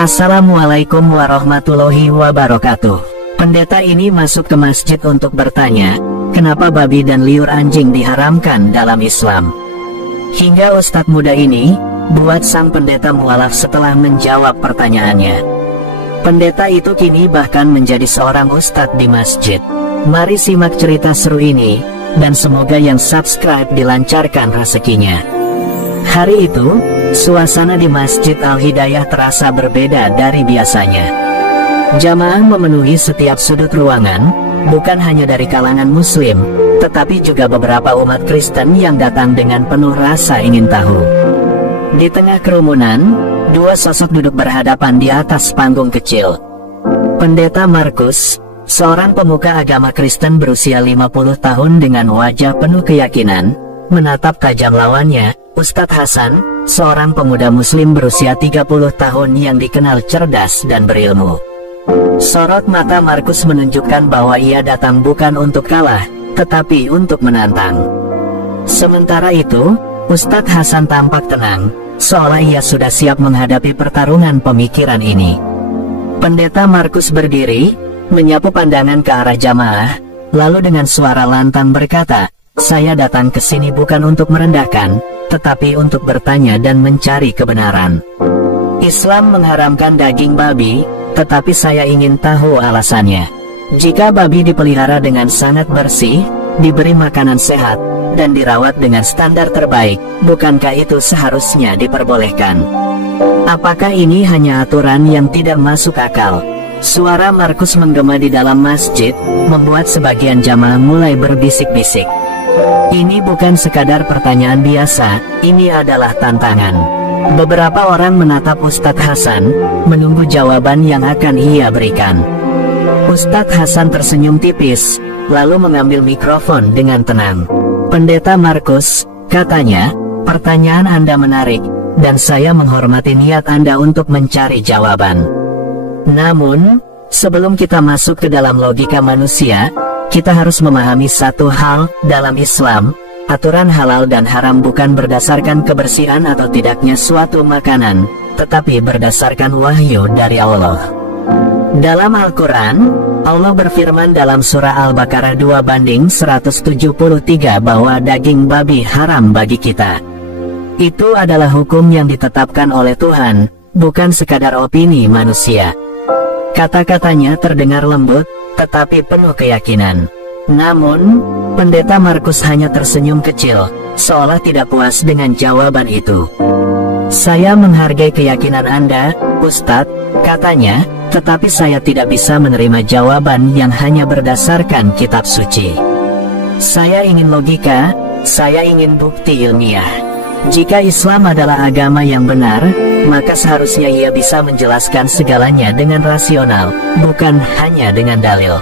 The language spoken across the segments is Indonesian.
Assalamualaikum warahmatullahi wabarakatuh. Pendeta ini masuk ke masjid untuk bertanya, kenapa babi dan liur anjing diharamkan dalam Islam? Hingga ustadz muda ini buat sang pendeta mualaf setelah menjawab pertanyaannya. Pendeta itu kini bahkan menjadi seorang ustadz di masjid. Mari simak cerita seru ini, dan semoga yang subscribe dilancarkan rezekinya. Hari itu, suasana di Masjid Al-Hidayah terasa berbeda dari biasanya. Jamaah memenuhi setiap sudut ruangan, bukan hanya dari kalangan muslim, tetapi juga beberapa umat Kristen yang datang dengan penuh rasa ingin tahu. Di tengah kerumunan, dua sosok duduk berhadapan di atas panggung kecil. Pendeta Markus, seorang pemuka agama Kristen berusia 50 tahun dengan wajah penuh keyakinan, menatap tajam lawannya, Ustadz Hasan, seorang pemuda muslim berusia 30 tahun yang dikenal cerdas dan berilmu. Sorot mata Markus menunjukkan bahwa ia datang bukan untuk kalah, tetapi untuk menantang. Sementara itu, Ustadz Hasan tampak tenang, seolah ia sudah siap menghadapi pertarungan pemikiran ini. Pendeta Markus berdiri, menyapu pandangan ke arah jamaah, lalu dengan suara lantang berkata, "Saya datang ke sini bukan untuk merendahkan, tetapi untuk bertanya dan mencari kebenaran. Islam mengharamkan daging babi, tetapi saya ingin tahu alasannya. Jika babi dipelihara dengan sangat bersih, diberi makanan sehat, dan dirawat dengan standar terbaik, bukankah itu seharusnya diperbolehkan? Apakah ini hanya aturan yang tidak masuk akal?" Suara Markus menggema di dalam masjid, membuat sebagian jamaah mulai berbisik-bisik. Ini bukan sekadar pertanyaan biasa, ini adalah tantangan. Beberapa orang menatap Ustadz Hasan, menunggu jawaban yang akan ia berikan. Ustadz Hasan tersenyum tipis, lalu mengambil mikrofon dengan tenang. "Pendeta Markus," katanya, "pertanyaan Anda menarik, dan saya menghormati niat Anda untuk mencari jawaban. Namun, sebelum kita masuk ke dalam logika manusia, kita harus memahami satu hal, dalam Islam, aturan halal dan haram bukan berdasarkan kebersihan atau tidaknya suatu makanan, tetapi berdasarkan wahyu dari Allah. Dalam Al-Quran, Allah berfirman dalam surah Al-Baqarah 2:173 bahwa daging babi haram bagi kita. Itu adalah hukum yang ditetapkan oleh Tuhan, bukan sekadar opini manusia." Kata-katanya terdengar lembut, tetapi penuh keyakinan. Namun, pendeta Markus hanya tersenyum kecil, seolah tidak puas dengan jawaban itu. "Saya menghargai keyakinan Anda, Ustadz," katanya, "tetapi saya tidak bisa menerima jawaban yang hanya berdasarkan kitab suci. Saya ingin logika, saya ingin bukti ilmiah. Jika Islam adalah agama yang benar, maka seharusnya ia bisa menjelaskan segalanya dengan rasional, bukan hanya dengan dalil."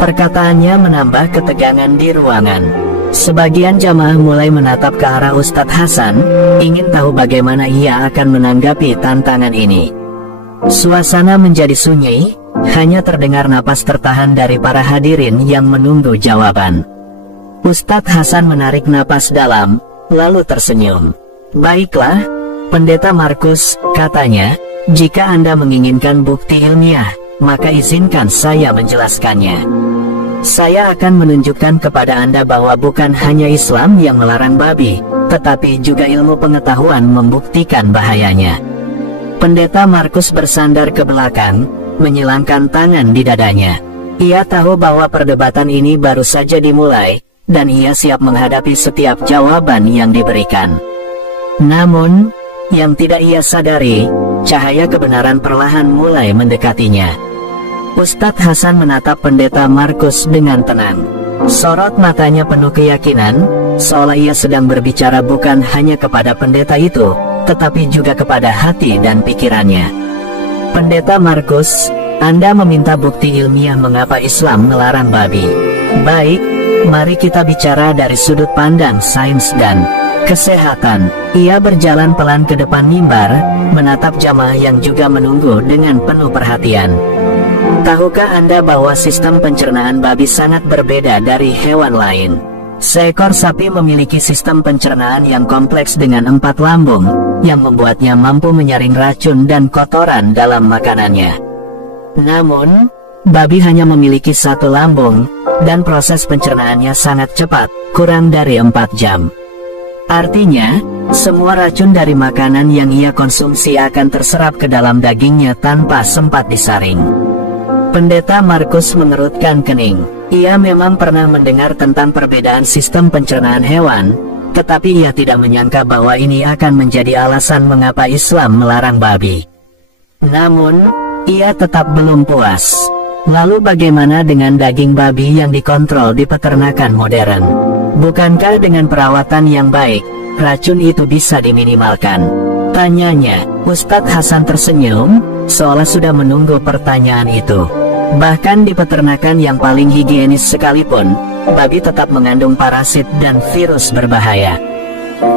Perkataannya menambah ketegangan di ruangan. Sebagian jamaah mulai menatap ke arah Ustadz Hasan, ingin tahu bagaimana ia akan menanggapi tantangan ini. Suasana menjadi sunyi, hanya terdengar napas tertahan dari para hadirin yang menunggu jawaban. Ustadz Hasan menarik napas dalam, lalu tersenyum. "Baiklah, Pendeta Markus," katanya, "jika Anda menginginkan bukti ilmiah, maka izinkan saya menjelaskannya. Saya akan menunjukkan kepada Anda bahwa bukan hanya Islam yang melarang babi, tetapi juga ilmu pengetahuan membuktikan bahayanya." Pendeta Markus bersandar ke belakang, menyilangkan tangan di dadanya. Ia tahu bahwa perdebatan ini baru saja dimulai, dan ia siap menghadapi setiap jawaban yang diberikan. Namun, yang tidak ia sadari, cahaya kebenaran perlahan mulai mendekatinya. Ustadz Hasan menatap pendeta Markus dengan tenang. Sorot matanya penuh keyakinan, seolah ia sedang berbicara bukan hanya kepada pendeta itu, tetapi juga kepada hati dan pikirannya. "Pendeta Markus, Anda meminta bukti ilmiah mengapa Islam melarang babi. Baik, mari kita bicara dari sudut pandang sains dan kesehatan." Ia berjalan pelan ke depan mimbar, menatap jamaah yang juga menunggu dengan penuh perhatian. "Tahukah Anda bahwa sistem pencernaan babi sangat berbeda dari hewan lain? Seekor sapi memiliki sistem pencernaan yang kompleks dengan 4 lambung, yang membuatnya mampu menyaring racun dan kotoran dalam makanannya. Namun, babi hanya memiliki satu lambung, dan proses pencernaannya sangat cepat, kurang dari 4 jam. Artinya, semua racun dari makanan yang ia konsumsi akan terserap ke dalam dagingnya tanpa sempat disaring. Pendeta Markus mengerutkan kening. Ia memang pernah mendengar tentang perbedaan sistem pencernaan hewan, tetapi ia tidak menyangka bahwa ini akan menjadi alasan mengapa Islam melarang babi. Namun, ia tetap belum puas. Lalu bagaimana dengan daging babi yang dikontrol di peternakan modern? Bukankah dengan perawatan yang baik, racun itu bisa diminimalkan? Tanyanya. Ustadz Hasan tersenyum, seolah sudah menunggu pertanyaan itu. Bahkan di peternakan yang paling higienis sekalipun, babi tetap mengandung parasit dan virus berbahaya.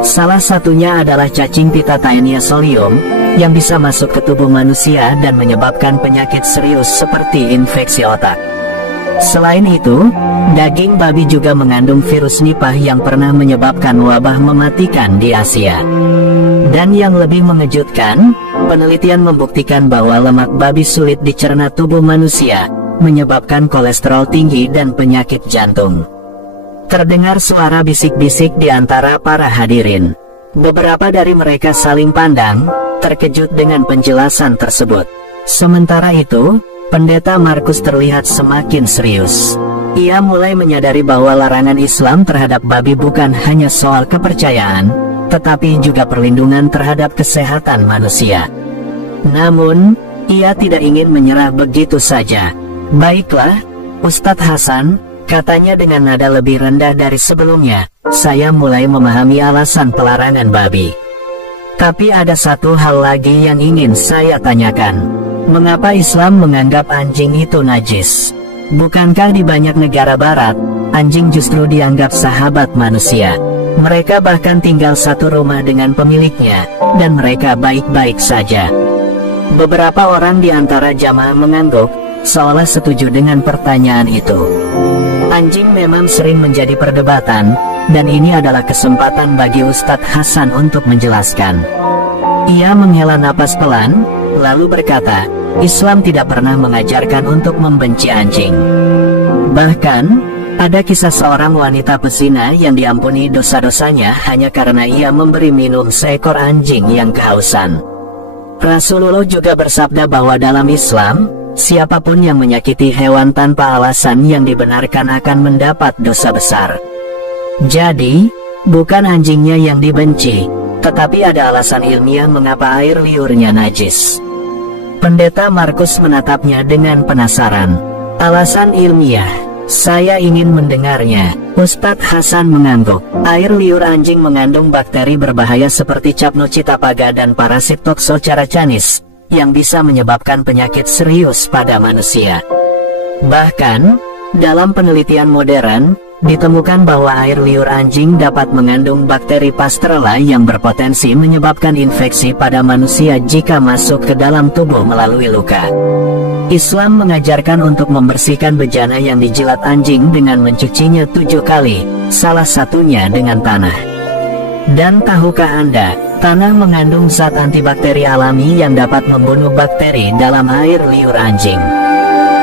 Salah satunya adalah cacing Pithecia solium, yang bisa masuk ke tubuh manusia dan menyebabkan penyakit serius seperti infeksi otak. Selain itu, daging babi juga mengandung virus Nipah yang pernah menyebabkan wabah mematikan di Asia. Dan yang lebih mengejutkan, penelitian membuktikan bahwa lemak babi sulit dicerna tubuh manusia, menyebabkan kolesterol tinggi dan penyakit jantung. Terdengar suara bisik-bisik di antara para hadirin. Beberapa dari mereka saling pandang, terkejut dengan penjelasan tersebut. Sementara itu, Pendeta Markus terlihat semakin serius. Ia mulai menyadari bahwa larangan Islam terhadap babi bukan hanya soal kepercayaan, tetapi juga perlindungan terhadap kesehatan manusia. Namun, ia tidak ingin menyerah begitu saja. Baiklah, Ustadz Hasan, katanya dengan nada lebih rendah dari sebelumnya, saya mulai memahami alasan pelarangan babi. Tapi ada satu hal lagi yang ingin saya tanyakan. Mengapa Islam menganggap anjing itu najis? Bukankah di banyak negara barat, anjing justru dianggap sahabat manusia? Mereka bahkan tinggal satu rumah dengan pemiliknya, dan mereka baik-baik saja. Beberapa orang di antara jamaah mengangguk, seolah setuju dengan pertanyaan itu. Anjing memang sering menjadi perdebatan, dan ini adalah kesempatan bagi Ustadz Hasan untuk menjelaskan. Ia menghela napas pelan, lalu berkata, Islam tidak pernah mengajarkan untuk membenci anjing. Bahkan, ada kisah seorang wanita pezina yang diampuni dosa-dosanya hanya karena ia memberi minum seekor anjing yang kehausan. Rasulullah juga bersabda bahwa dalam Islam, siapapun yang menyakiti hewan tanpa alasan yang dibenarkan akan mendapat dosa besar. Jadi, bukan anjingnya yang dibenci, tetapi ada alasan ilmiah mengapa air liurnya najis. Pendeta Markus menatapnya dengan penasaran. Alasan ilmiah, saya ingin mendengarnya. Ustadz Hasan mengangguk. Air liur anjing mengandung bakteri berbahaya seperti Capnocitapaga dan parasit Toxocharachanis, yang bisa menyebabkan penyakit serius pada manusia. Bahkan, dalam penelitian modern, ditemukan bahwa air liur anjing dapat mengandung bakteri Pasteurella yang berpotensi menyebabkan infeksi pada manusia jika masuk ke dalam tubuh melalui luka. Islam mengajarkan untuk membersihkan bejana yang dijilat anjing dengan mencucinya 7 kali, salah satunya dengan tanah. Dan tahukah Anda, tanah mengandung zat antibakteri alami yang dapat membunuh bakteri dalam air liur anjing.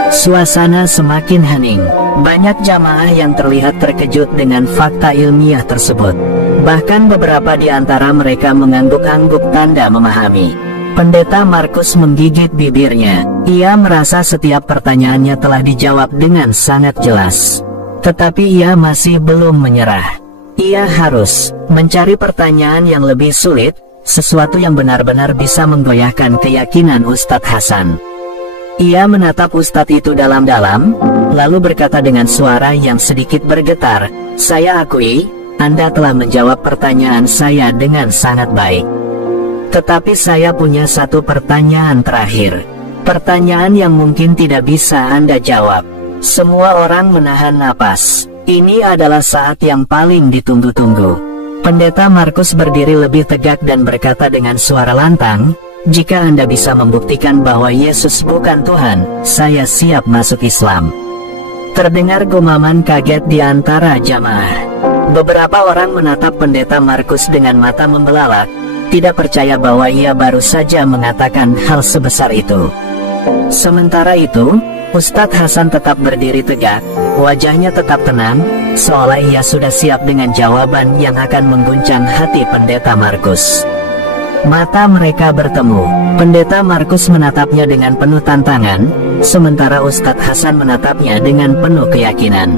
Suasana semakin hening. Banyak jamaah yang terlihat terkejut dengan fakta ilmiah tersebut. Bahkan beberapa di antara mereka mengangguk-angguk tanda memahami. Pendeta Markus menggigit bibirnya. Ia merasa setiap pertanyaannya telah dijawab dengan sangat jelas. Tetapi ia masih belum menyerah. Ia harus mencari pertanyaan yang lebih sulit, sesuatu yang benar-benar bisa menggoyahkan keyakinan Ustadz Hasan. Ia menatap Ustadz itu dalam-dalam, lalu berkata dengan suara yang sedikit bergetar, saya akui, Anda telah menjawab pertanyaan saya dengan sangat baik. Tetapi saya punya satu pertanyaan terakhir. Pertanyaan yang mungkin tidak bisa Anda jawab. Semua orang menahan napas. Ini adalah saat yang paling ditunggu-tunggu. Pendeta Markus berdiri lebih tegak dan berkata dengan suara lantang, jika Anda bisa membuktikan bahwa Yesus bukan Tuhan, saya siap masuk Islam. Terdengar gumaman kaget di antara jamaah. Beberapa orang menatap Pendeta Markus dengan mata membelalak, tidak percaya bahwa ia baru saja mengatakan hal sebesar itu. Sementara itu, Ustadz Hasan tetap berdiri tegak, wajahnya tetap tenang, seolah ia sudah siap dengan jawaban yang akan mengguncang hati Pendeta Markus. Mata mereka bertemu. Pendeta Markus menatapnya dengan penuh tantangan, sementara Ustadz Hasan menatapnya dengan penuh keyakinan.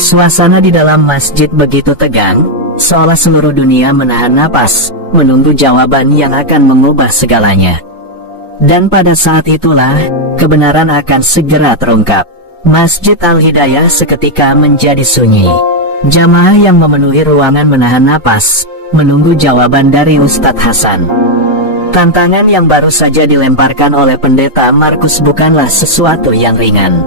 Suasana di dalam masjid begitu tegang, seolah seluruh dunia menahan napas, menunggu jawaban yang akan mengubah segalanya. Dan pada saat itulah, kebenaran akan segera terungkap. Masjid Al-Hidayah seketika menjadi sunyi. Jamaah yang memenuhi ruangan menahan napas, menunggu jawaban dari Ustadz Hasan. Tantangan yang baru saja dilemparkan oleh Pendeta Markus bukanlah sesuatu yang ringan.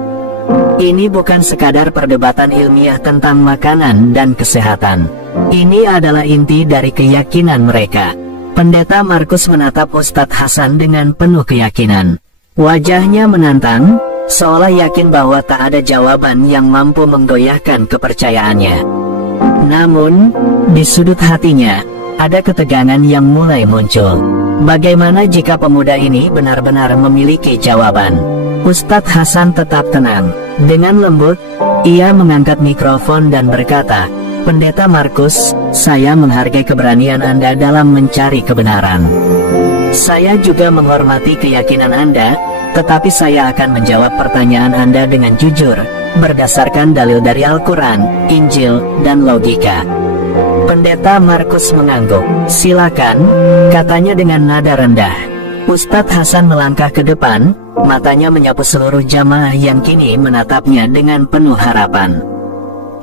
Ini bukan sekadar perdebatan ilmiah tentang makanan dan kesehatan. Ini adalah inti dari keyakinan mereka. Pendeta Markus menatap Ustadz Hasan dengan penuh keyakinan. Wajahnya menantang, seolah yakin bahwa tak ada jawaban yang mampu menggoyahkan kepercayaannya. Namun, di sudut hatinya, ada ketegangan yang mulai muncul. Bagaimana jika pemuda ini benar-benar memiliki jawaban? Ustadz Hasan tetap tenang. Dengan lembut, ia mengangkat mikrofon dan berkata, "Pendeta Markus, saya menghargai keberanian Anda dalam mencari kebenaran. Saya juga menghormati keyakinan Anda, tetapi saya akan menjawab pertanyaan Anda dengan jujur, berdasarkan dalil dari Al-Quran, Injil, dan logika." Pendeta Markus mengangguk. "Silakan," katanya dengan nada rendah. Ustadz Hasan melangkah ke depan, matanya menyapu seluruh jamaah yang kini menatapnya dengan penuh harapan.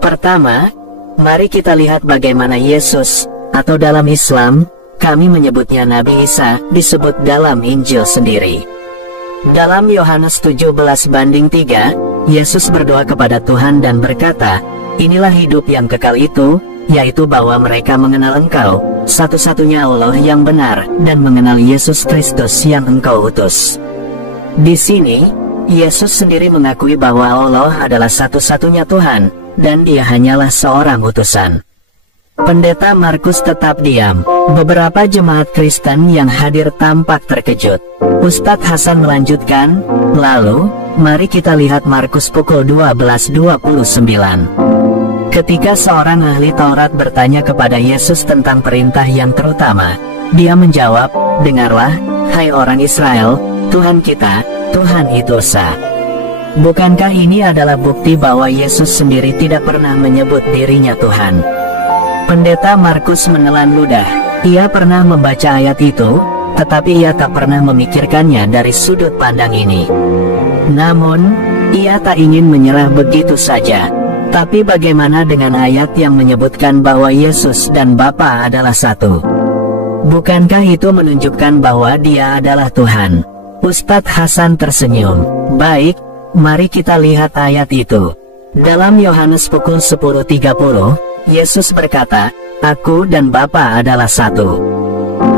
"Pertama, mari kita lihat bagaimana Yesus, atau dalam Islam, kami menyebutnya Nabi Isa, disebut dalam Injil sendiri. Dalam Yohanes 17:3, Yesus berdoa kepada Tuhan dan berkata, 'Inilah hidup yang kekal itu, yaitu bahwa mereka mengenal Engkau, satu-satunya Allah yang benar, dan mengenal Yesus Kristus yang Engkau utus.'" Di sini, Yesus sendiri mengakui bahwa Allah adalah satu-satunya Tuhan, dan Dia hanyalah seorang utusan. Pendeta Markus tetap diam. Beberapa jemaat Kristen yang hadir tampak terkejut. Ustadz Hasan melanjutkan, "Lalu, mari kita lihat Markus pukul 12:29. Ketika seorang ahli Taurat bertanya kepada Yesus tentang perintah yang terutama, Dia menjawab, 'Dengarlah, hai orang Israel, Tuhan kita, Tuhan itu Esa.'" Bukankah ini adalah bukti bahwa Yesus sendiri tidak pernah menyebut dirinya Tuhan? Pendeta Markus menelan ludah. Ia pernah membaca ayat itu, tetapi ia tak pernah memikirkannya dari sudut pandang ini. Namun, ia tak ingin menyerah begitu saja. Tapi bagaimana dengan ayat yang menyebutkan bahwa Yesus dan Bapa adalah satu? Bukankah itu menunjukkan bahwa Dia adalah Tuhan? Ustadz Hasan tersenyum. "Baik, mari kita lihat ayat itu." Dalam Yohanes pukul 10:30, Yesus berkata, "Aku dan Bapa adalah satu."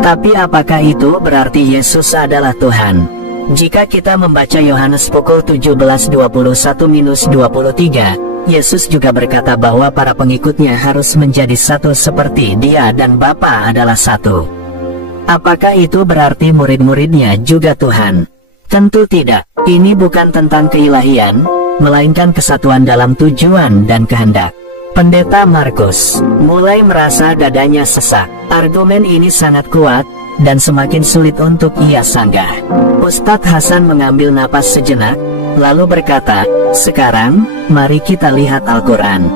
Tapi apakah itu berarti Yesus adalah Tuhan? Jika kita membaca Yohanes pukul 17:21-23, Yesus juga berkata bahwa para pengikutnya harus menjadi satu seperti Dia dan Bapa adalah satu. Apakah itu berarti murid-muridnya juga Tuhan? Tentu tidak. Ini bukan tentang keilahian, melainkan kesatuan dalam tujuan dan kehendak. Pendeta Markus mulai merasa dadanya sesak. Argumen ini sangat kuat, dan semakin sulit untuk ia sanggah. Ustadz Hasan mengambil napas sejenak, lalu berkata, "Sekarang, mari kita lihat Al-Quran."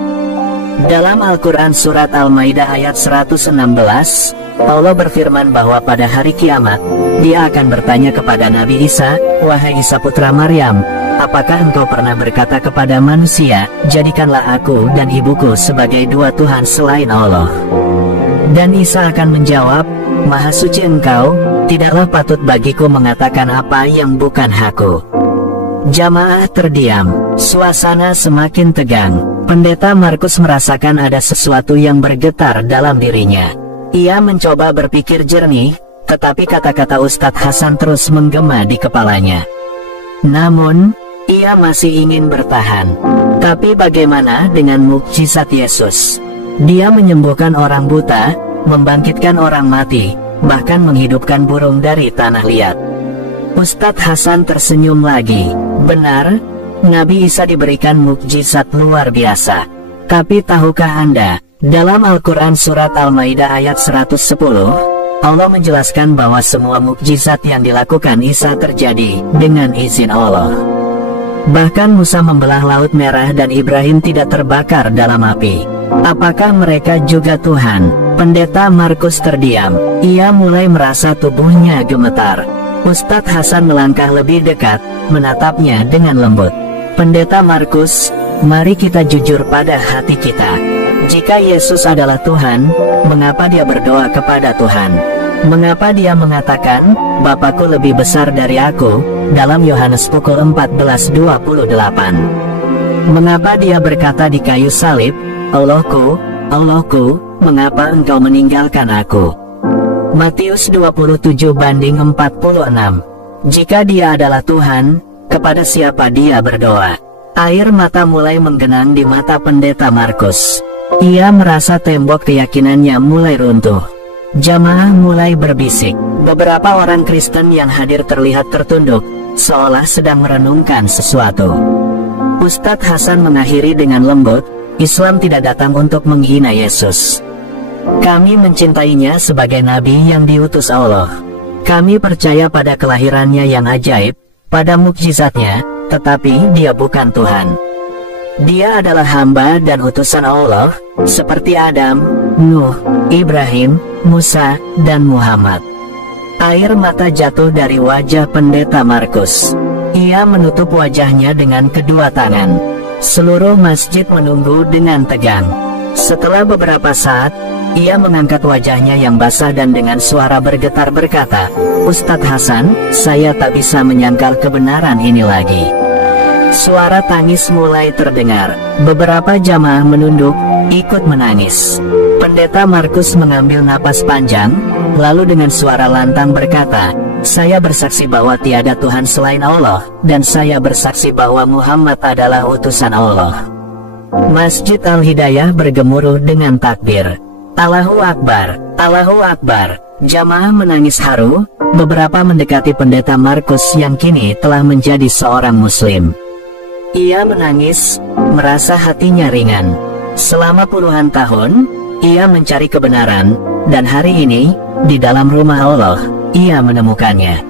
Dalam Al-Quran surat Al-Maidah ayat 116, Allah berfirman bahwa pada hari kiamat, Dia akan bertanya kepada Nabi Isa, "Wahai Isa putra Maryam, apakah engkau pernah berkata kepada manusia, 'Jadikanlah aku dan ibuku sebagai dua Tuhan selain Allah'?" Dan Isa akan menjawab, "Maha suci engkau, tidaklah patut bagiku mengatakan apa yang bukan hakku." Jamaah terdiam. Suasana semakin tegang. Pendeta Markus merasakan ada sesuatu yang bergetar dalam dirinya. Ia mencoba berpikir jernih, tetapi kata-kata Ustadz Hasan terus menggema di kepalanya. Namun, ia masih ingin bertahan. Tapi bagaimana dengan mukjizat Yesus? Dia menyembuhkan orang buta, membangkitkan orang mati, bahkan menghidupkan burung dari tanah liat. Ustadz Hasan tersenyum lagi. Benar, Nabi Isa diberikan mukjizat luar biasa. Tapi tahukah Anda, dalam Al-Quran surat Al-Maidah ayat 110, Allah menjelaskan bahwa semua mukjizat yang dilakukan Isa terjadi dengan izin Allah. Bahkan Musa membelah Laut Merah dan Ibrahim tidak terbakar dalam api. Apakah mereka juga Tuhan? Pendeta Markus terdiam. Ia mulai merasa tubuhnya gemetar. Ustadz Hasan melangkah lebih dekat, menatapnya dengan lembut. Pendeta Markus, mari kita jujur pada hati kita. Jika Yesus adalah Tuhan, mengapa dia berdoa kepada Tuhan? Mengapa dia mengatakan, Bapakku lebih besar dari aku, dalam Yohanes pukul 14:28? Mengapa dia berkata di kayu salib, Allahku, Allahku, mengapa engkau meninggalkan aku? Matius 27:46. Jika dia adalah Tuhan, kepada siapa dia berdoa? Air mata mulai menggenang di mata pendeta Markus. Ia merasa tembok keyakinannya mulai runtuh. Jamaah mulai berbisik. Beberapa orang Kristen yang hadir terlihat tertunduk, seolah sedang merenungkan sesuatu. Ustadz Hasan mengakhiri dengan lembut, Islam tidak datang untuk menghina Yesus. Kami mencintainya sebagai nabi yang diutus Allah. Kami percaya pada kelahirannya yang ajaib, pada mukjizatnya, tetapi dia bukan Tuhan. Dia adalah hamba dan utusan Allah, seperti Adam, Nuh, Ibrahim, Musa, dan Muhammad. Air mata jatuh dari wajah pendeta Markus. Ia menutup wajahnya dengan kedua tangan. Seluruh masjid menunggu dengan tegang. Setelah beberapa saat, ia mengangkat wajahnya yang basah dan dengan suara bergetar berkata, Ustadz Hasan, saya tak bisa menyangkal kebenaran ini lagi. Suara tangis mulai terdengar. Beberapa jamaah menunduk, ikut menangis. Pendeta Markus mengambil napas panjang, lalu dengan suara lantang berkata, saya bersaksi bahwa tiada Tuhan selain Allah, dan saya bersaksi bahwa Muhammad adalah utusan Allah. Masjid Al-Hidayah bergemuruh dengan takbir. Allahu Akbar, Allahu Akbar. Jamaah menangis haru, beberapa mendekati pendeta Markus yang kini telah menjadi seorang muslim. Ia menangis, merasa hatinya ringan. Selama puluhan tahun, ia mencari kebenaran, dan hari ini, di dalam rumah Allah, ia menemukannya.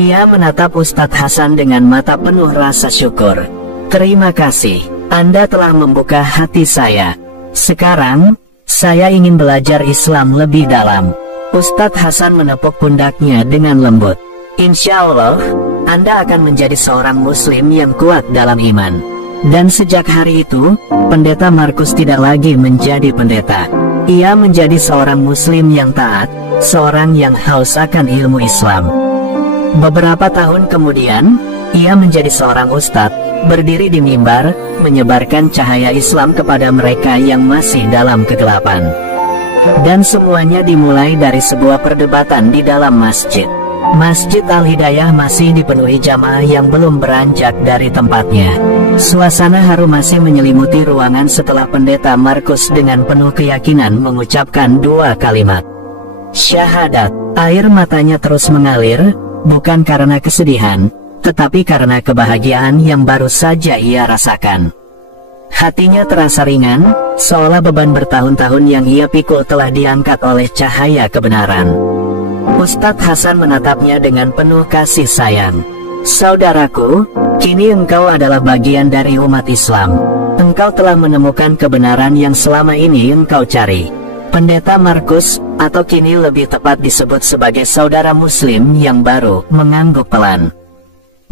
Ia menatap Ustadz Hasan dengan mata penuh rasa syukur. Terima kasih, Anda telah membuka hati saya. Sekarang, saya ingin belajar Islam lebih dalam. Ustadz Hasan menepuk pundaknya dengan lembut. Insya Allah, Anda akan menjadi seorang muslim yang kuat dalam iman. Dan sejak hari itu, pendeta Markus tidak lagi menjadi pendeta. Ia menjadi seorang muslim yang taat, seorang yang haus akan ilmu Islam. Beberapa tahun kemudian, ia menjadi seorang ustadz, berdiri di mimbar, menyebarkan cahaya Islam kepada mereka yang masih dalam kegelapan. Dan semuanya dimulai dari sebuah perdebatan di dalam masjid. Masjid Al-Hidayah masih dipenuhi jamaah yang belum beranjak dari tempatnya. Suasana haru masih menyelimuti ruangan setelah pendeta Markus dengan penuh keyakinan mengucapkan dua kalimat. Syahadat. Air matanya terus mengalir, bukan karena kesedihan, tetapi karena kebahagiaan yang baru saja ia rasakan. Hatinya terasa ringan, seolah beban bertahun-tahun yang ia pikul telah diangkat oleh cahaya kebenaran. Ustadz Hasan menatapnya dengan penuh kasih sayang. Saudaraku, kini engkau adalah bagian dari umat Islam. Engkau telah menemukan kebenaran yang selama ini engkau cari. Pendeta Markus, atau kini lebih tepat disebut sebagai saudara muslim yang baru, mengangguk pelan.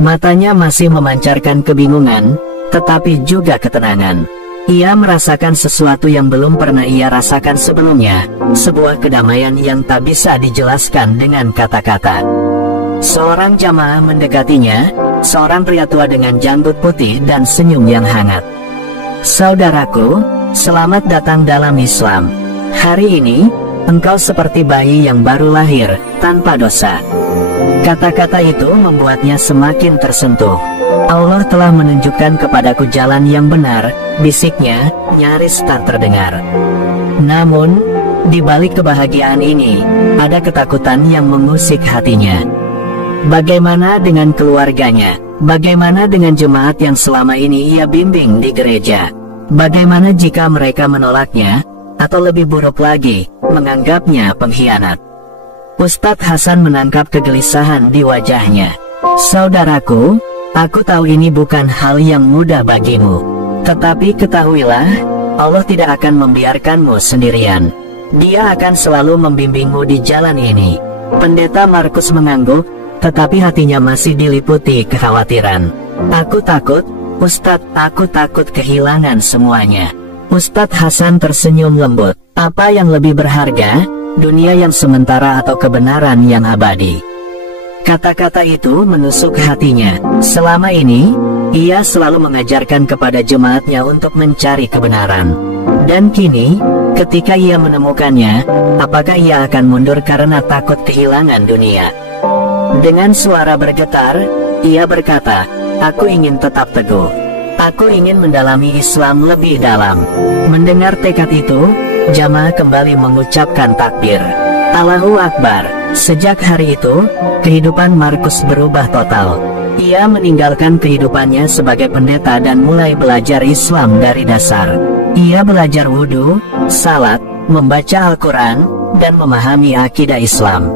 Matanya masih memancarkan kebingungan, tetapi juga ketenangan. Ia merasakan sesuatu yang belum pernah ia rasakan sebelumnya, sebuah kedamaian yang tak bisa dijelaskan dengan kata-kata. Seorang jamaah mendekatinya, seorang pria tua dengan janggut putih dan senyum yang hangat. Saudaraku, selamat datang dalam Islam. Hari ini, engkau seperti bayi yang baru lahir, tanpa dosa. Kata-kata itu membuatnya semakin tersentuh. Allah telah menunjukkan kepadaku jalan yang benar, bisiknya, nyaris tak terdengar. Namun, Di balik kebahagiaan ini, ada ketakutan yang mengusik hatinya. Bagaimana dengan keluarganya? Bagaimana dengan jemaat yang selama ini ia bimbing di gereja? Bagaimana jika mereka menolaknya, atau lebih buruk lagi, menganggapnya pengkhianat? Ustadz Hasan menangkap kegelisahan di wajahnya. Saudaraku, aku tahu ini bukan hal yang mudah bagimu. Tetapi ketahuilah, Allah tidak akan membiarkanmu sendirian. Dia akan selalu membimbingmu di jalan ini. Pendeta Markus mengangguk, tetapi hatinya masih diliputi kekhawatiran. Aku takut, Ustadz, aku takut kehilangan semuanya. Ustadz Hasan tersenyum lembut. Apa yang lebih berharga, dunia yang sementara atau kebenaran yang abadi? Kata-kata itu menusuk hatinya. Selama ini, ia selalu mengajarkan kepada jemaatnya untuk mencari kebenaran. Dan kini, ketika ia menemukannya, apakah ia akan mundur karena takut kehilangan dunia? Dengan suara bergetar, ia berkata, aku ingin tetap teguh. Aku ingin mendalami Islam lebih dalam. Mendengar tekad itu, jamaah kembali mengucapkan takbir. Allahu Akbar. Sejak hari itu, kehidupan Markus berubah total. Ia meninggalkan kehidupannya sebagai pendeta dan mulai belajar Islam dari dasar. Ia belajar wudhu, salat, membaca Al-Quran, dan memahami akidah Islam.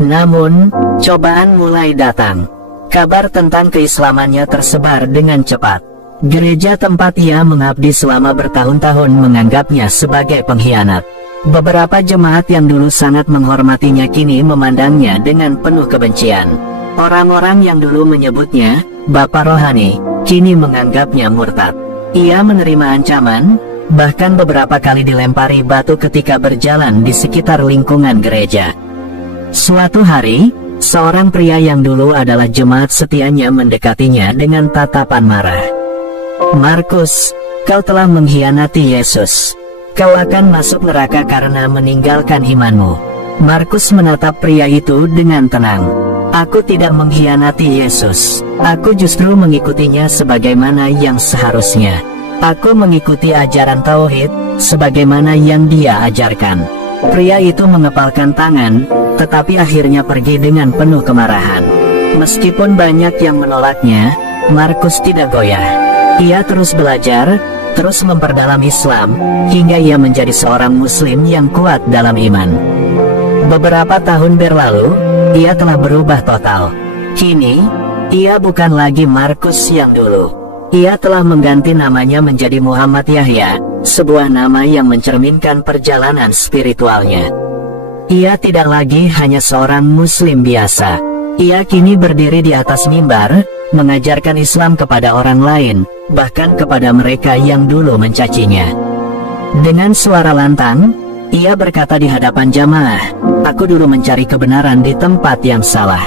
Namun, cobaan mulai datang. Kabar tentang keislamannya tersebar dengan cepat. Gereja tempat ia mengabdi selama bertahun-tahun menganggapnya sebagai pengkhianat. Beberapa jemaat yang dulu sangat menghormatinya kini memandangnya dengan penuh kebencian. Orang-orang yang dulu menyebutnya Bapak Rohani, kini menganggapnya murtad. Ia menerima ancaman, bahkan beberapa kali dilempari batu ketika berjalan di sekitar lingkungan gereja. Suatu hari, seorang pria yang dulu adalah jemaat setianya mendekatinya dengan tatapan marah. Markus, kau telah mengkhianati Yesus. Kau akan masuk neraka karena meninggalkan imanmu. Markus menatap pria itu dengan tenang. Aku tidak mengkhianati Yesus. Aku justru mengikutinya sebagaimana yang seharusnya. Aku mengikuti ajaran tauhid, sebagaimana yang dia ajarkan. Pria itu mengepalkan tangan, tetapi akhirnya pergi dengan penuh kemarahan. Meskipun banyak yang menolaknya, Markus tidak goyah. Ia terus belajar, terus memperdalam Islam, hingga ia menjadi seorang muslim yang kuat dalam iman. Beberapa tahun berlalu, ia telah berubah total. Kini, ia bukan lagi Markus yang dulu. Ia telah mengganti namanya menjadi Muhammad Yahya, sebuah nama yang mencerminkan perjalanan spiritualnya. Ia tidak lagi hanya seorang muslim biasa. Ia kini berdiri di atas mimbar, mengajarkan Islam kepada orang lain, bahkan kepada mereka yang dulu mencacinya. Dengan suara lantang, ia berkata di hadapan jamaah, aku dulu mencari kebenaran di tempat yang salah.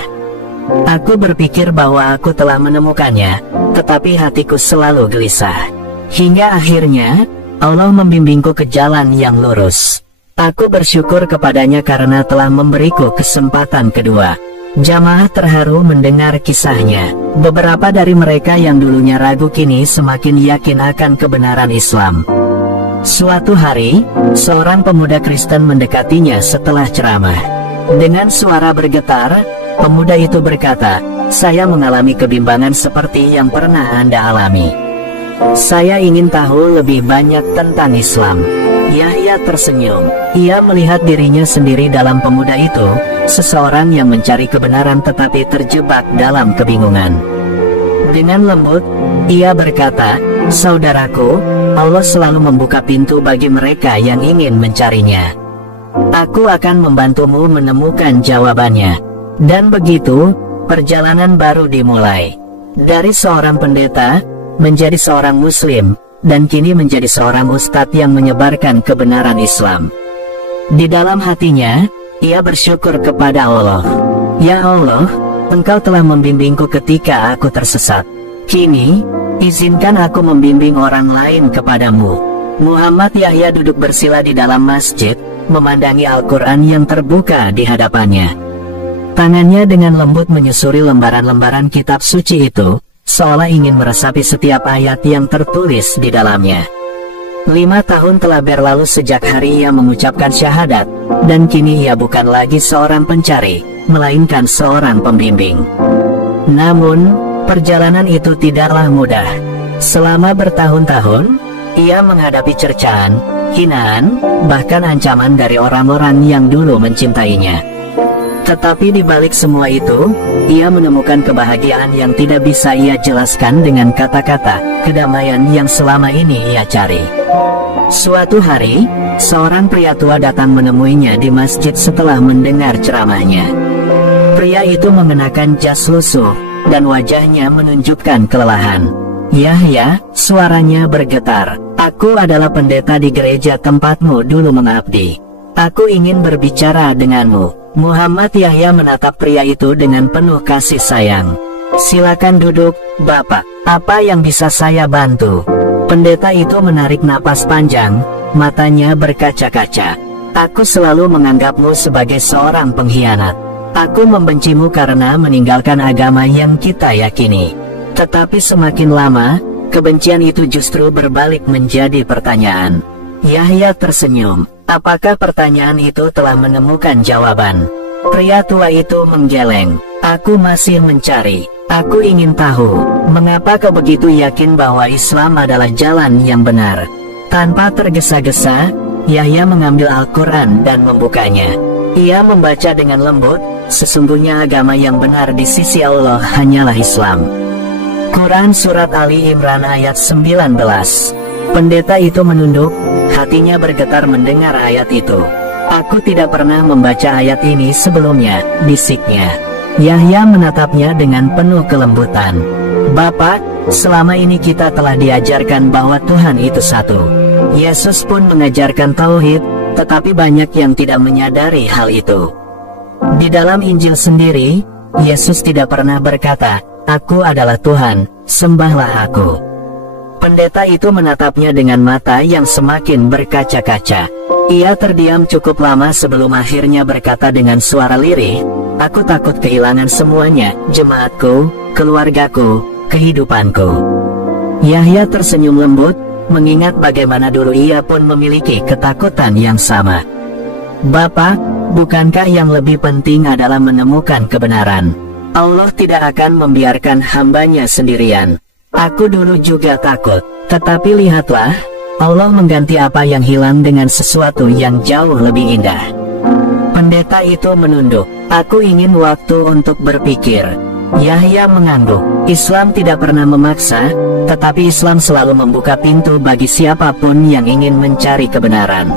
Aku berpikir bahwa aku telah menemukannya, tetapi hatiku selalu gelisah. Hingga akhirnya, Allah membimbingku ke jalan yang lurus. Aku bersyukur kepadanya karena telah memberiku kesempatan kedua. Jamaah terharu mendengar kisahnya. Beberapa dari mereka yang dulunya ragu kini semakin yakin akan kebenaran Islam. Suatu hari, seorang pemuda Kristen mendekatinya setelah ceramah. Dengan suara bergetar, pemuda itu berkata, saya mengalami kebimbangan seperti yang pernah Anda alami. Saya ingin tahu lebih banyak tentang Islam. Yahya tersenyum. Ia melihat dirinya sendiri dalam pemuda itu, seseorang yang mencari kebenaran tetapi terjebak dalam kebingungan. Dengan lembut, ia berkata, saudaraku, Allah selalu membuka pintu bagi mereka yang ingin mencarinya. Aku akan membantumu menemukan jawabannya. Dan begitu, perjalanan baru dimulai. Dari seorang pendeta, menjadi seorang muslim, dan kini menjadi seorang ustadz yang menyebarkan kebenaran Islam. Di dalam hatinya, ia bersyukur kepada Allah. Ya Allah, Engkau telah membimbingku ketika aku tersesat. Kini, izinkan aku membimbing orang lain kepadamu. Muhammad Yahya duduk bersila di dalam masjid, memandangi Al-Quran yang terbuka di hadapannya. Tangannya dengan lembut menyusuri lembaran-lembaran kitab suci itu, seolah ingin meresapi setiap ayat yang tertulis di dalamnya. 5 tahun telah berlalu sejak hari ia mengucapkan syahadat, dan kini ia bukan lagi seorang pencari, melainkan seorang pembimbing. Namun, perjalanan itu tidaklah mudah. Selama bertahun-tahun, ia menghadapi cercaan, hinaan, bahkan ancaman dari orang-orang yang dulu mencintainya. Tetapi di balik semua itu, ia menemukan kebahagiaan yang tidak bisa ia jelaskan dengan kata-kata, kedamaian yang selama ini ia cari. Suatu hari, seorang pria tua datang menemuinya di masjid setelah mendengar ceramahnya. Pria itu mengenakan jas lusuh, dan wajahnya menunjukkan kelelahan. "Yahya," suaranya bergetar, "aku adalah pendeta di gereja tempatmu dulu mengabdi. Aku ingin berbicara denganmu." Muhammad Yahya menatap pria itu dengan penuh kasih sayang. "Silakan duduk, Bapak. Apa yang bisa saya bantu?" Pendeta itu menarik napas panjang, matanya berkaca-kaca. "Aku selalu menganggapmu sebagai seorang pengkhianat. Aku membencimu karena meninggalkan agama yang kita yakini. Tetapi semakin lama, kebencian itu justru berbalik menjadi pertanyaan." Yahya tersenyum. Apakah pertanyaan itu telah menemukan jawaban? Pria tua itu menggeleng. "Aku masih mencari. Aku ingin tahu, mengapa kau begitu yakin bahwa Islam adalah jalan yang benar?" Tanpa tergesa-gesa, Yahya mengambil Al-Quran dan membukanya. Ia membaca dengan lembut, "Sesungguhnya agama yang benar di sisi Allah hanyalah Islam." Quran Surat Ali Imran ayat 19. Pendeta itu menunduk, hatinya bergetar mendengar ayat itu. "Aku tidak pernah membaca ayat ini sebelumnya," bisiknya. Yahya menatapnya dengan penuh kelembutan. "Bapak, selama ini kita telah diajarkan bahwa Tuhan itu satu. Yesus pun mengajarkan tauhid, tetapi banyak yang tidak menyadari hal itu. Di dalam Injil sendiri, Yesus tidak pernah berkata, 'Aku adalah Tuhan, sembahlah aku.'" Pendeta itu menatapnya dengan mata yang semakin berkaca-kaca. Ia terdiam cukup lama sebelum akhirnya berkata dengan suara lirih, "Aku takut kehilangan semuanya, jemaatku, keluargaku, kehidupanku." Yahya tersenyum lembut, mengingat bagaimana dulu ia pun memiliki ketakutan yang sama. "Bapak, bukankah yang lebih penting adalah menemukan kebenaran? Allah tidak akan membiarkan hambanya sendirian. Aku dulu juga takut, tetapi lihatlah, Allah mengganti apa yang hilang dengan sesuatu yang jauh lebih indah." Pendeta itu menunduk. "Aku ingin waktu untuk berpikir." Yahya mengangguk. Islam tidak pernah memaksa, tetapi Islam selalu membuka pintu bagi siapapun yang ingin mencari kebenaran.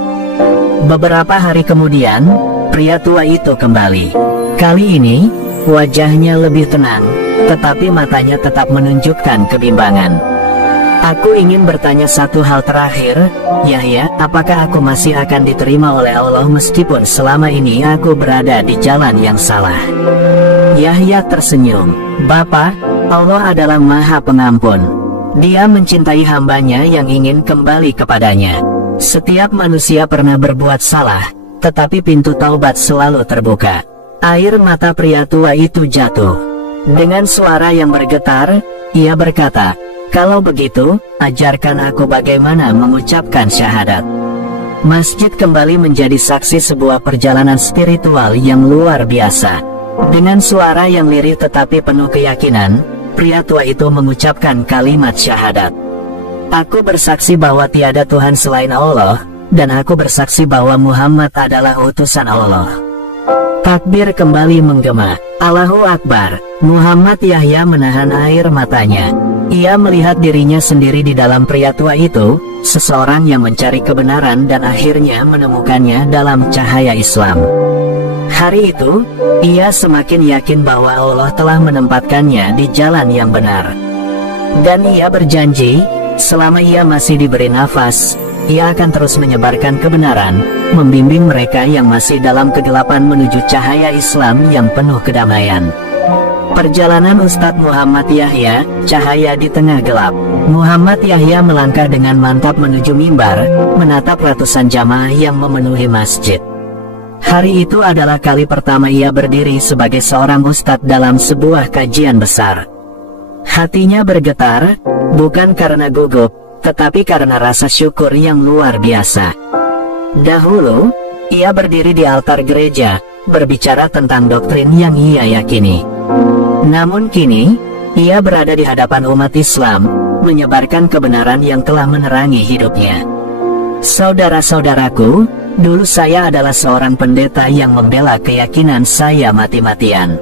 Beberapa hari kemudian, pria tua itu kembali. Kali ini, wajahnya lebih tenang, tetapi matanya tetap menunjukkan kebimbangan. "Aku ingin bertanya satu hal terakhir, Yahya, apakah aku masih akan diterima oleh Allah meskipun selama ini aku berada di jalan yang salah?" Yahya tersenyum. "Bapak, Allah adalah Maha Pengampun. Dia mencintai hambanya yang ingin kembali kepadanya. Setiap manusia pernah berbuat salah, tetapi pintu taubat selalu terbuka." Air mata pria tua itu jatuh. Dengan suara yang bergetar, ia berkata, "Kalau begitu, ajarkan aku bagaimana mengucapkan syahadat." Masjid kembali menjadi saksi sebuah perjalanan spiritual yang luar biasa. Dengan suara yang lirih tetapi penuh keyakinan, pria tua itu mengucapkan kalimat syahadat. "Aku bersaksi bahwa tiada Tuhan selain Allah, dan aku bersaksi bahwa Muhammad adalah utusan Allah." Takbir kembali menggema. "Allahu Akbar." Muhammad Yahya menahan air matanya. Ia melihat dirinya sendiri di dalam pria tua itu, seseorang yang mencari kebenaran dan akhirnya menemukannya dalam cahaya Islam. Hari itu, ia semakin yakin bahwa Allah telah menempatkannya di jalan yang benar. Dan ia berjanji, selama ia masih diberi nafas, ia akan terus menyebarkan kebenaran, membimbing mereka yang masih dalam kegelapan menuju cahaya Islam yang penuh kedamaian. Perjalanan Ustadz Muhammad Yahya, cahaya di tengah gelap. Muhammad Yahya melangkah dengan mantap menuju mimbar, menatap ratusan jamaah yang memenuhi masjid. Hari itu adalah kali pertama ia berdiri sebagai seorang ustadz dalam sebuah kajian besar. Hatinya bergetar, bukan karena gugup, tetapi karena rasa syukur yang luar biasa. Dahulu, ia berdiri di altar gereja, berbicara tentang doktrin yang ia yakini. Namun kini, ia berada di hadapan umat Islam, menyebarkan kebenaran yang telah menerangi hidupnya. Saudara-saudaraku, dulu saya adalah seorang pendeta yang membela keyakinan saya mati-matian.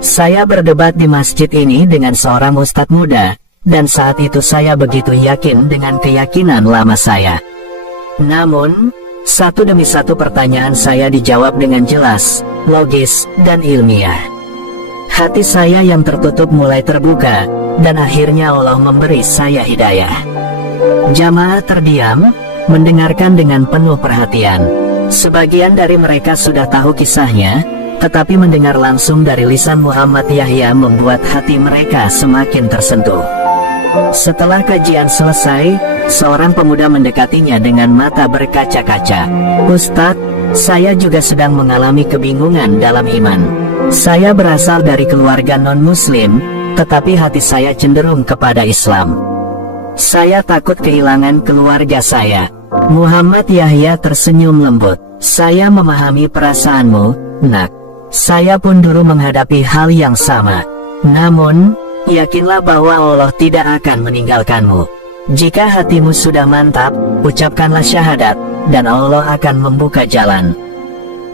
Saya berdebat di masjid ini dengan seorang ustadz muda, dan saat itu saya begitu yakin dengan keyakinan lama saya. Namun, satu demi satu pertanyaan saya dijawab dengan jelas, logis, dan ilmiah. Hati saya yang tertutup mulai terbuka, dan akhirnya Allah memberi saya hidayah. Jamaah terdiam, mendengarkan dengan penuh perhatian. Sebagian dari mereka sudah tahu kisahnya, tetapi mendengar langsung dari lisan Muhammad Yahya membuat hati mereka semakin tersentuh. Setelah kajian selesai, seorang pemuda mendekatinya dengan mata berkaca-kaca. "Ustadz, saya juga sedang mengalami kebingungan dalam iman. Saya berasal dari keluarga non-muslim, tetapi hati saya cenderung kepada Islam. Saya takut kehilangan keluarga saya." Muhammad Yahya tersenyum lembut. "Saya memahami perasaanmu, nak. Saya pun dulu menghadapi hal yang sama. Namun, yakinlah bahwa Allah tidak akan meninggalkanmu. Jika hatimu sudah mantap, ucapkanlah syahadat, dan Allah akan membuka jalan."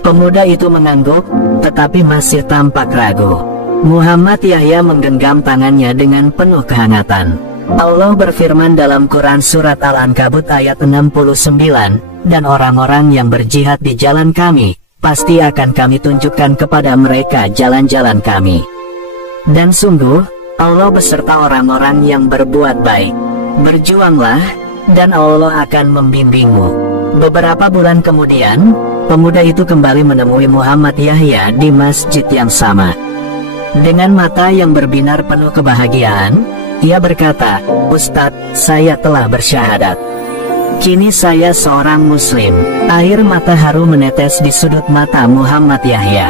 Pemuda itu mengangguk, tetapi masih tampak ragu. Muhammad Yahya menggenggam tangannya dengan penuh kehangatan. Allah berfirman dalam Quran Surat Al-Ankabut ayat 69, "Dan orang-orang yang berjihad di jalan kami, pasti akan kami tunjukkan kepada mereka jalan-jalan kami. Dan sungguh, Allah beserta orang-orang yang berbuat baik. Berjuanglah, dan Allah akan membimbingmu." Beberapa bulan kemudian, pemuda itu kembali menemui Muhammad Yahya di masjid yang sama. Dengan mata yang berbinar penuh kebahagiaan, ia berkata, "Ustadz, saya telah bersyahadat. Kini saya seorang muslim." Air mata haru menetes di sudut mata Muhammad Yahya.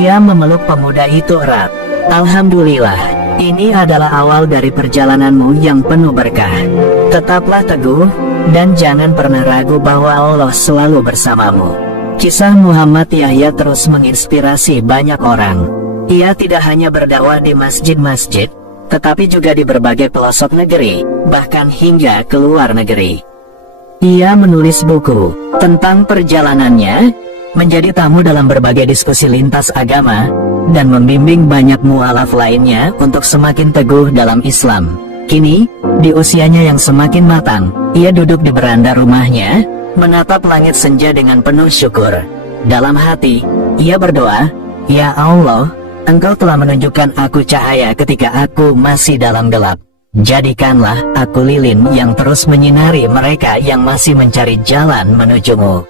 Ia memeluk pemuda itu erat. "Alhamdulillah, ini adalah awal dari perjalananmu yang penuh berkah. Tetaplah teguh, dan jangan pernah ragu bahwa Allah selalu bersamamu." Kisah Muhammad Yahya terus menginspirasi banyak orang. Ia tidak hanya berdakwah di masjid-masjid, tetapi juga di berbagai pelosok negeri, bahkan hingga ke luar negeri. Ia menulis buku tentang perjalanannya, menjadi tamu dalam berbagai diskusi lintas agama, dan membimbing banyak mu'alaf lainnya untuk semakin teguh dalam Islam. Kini, di usianya yang semakin matang, ia duduk di beranda rumahnya, menatap langit senja dengan penuh syukur. Dalam hati, ia berdoa, "Ya Allah, Engkau telah menunjukkan aku cahaya ketika aku masih dalam gelap. Jadikanlah aku lilin yang terus menyinari mereka yang masih mencari jalan menuju-Mu."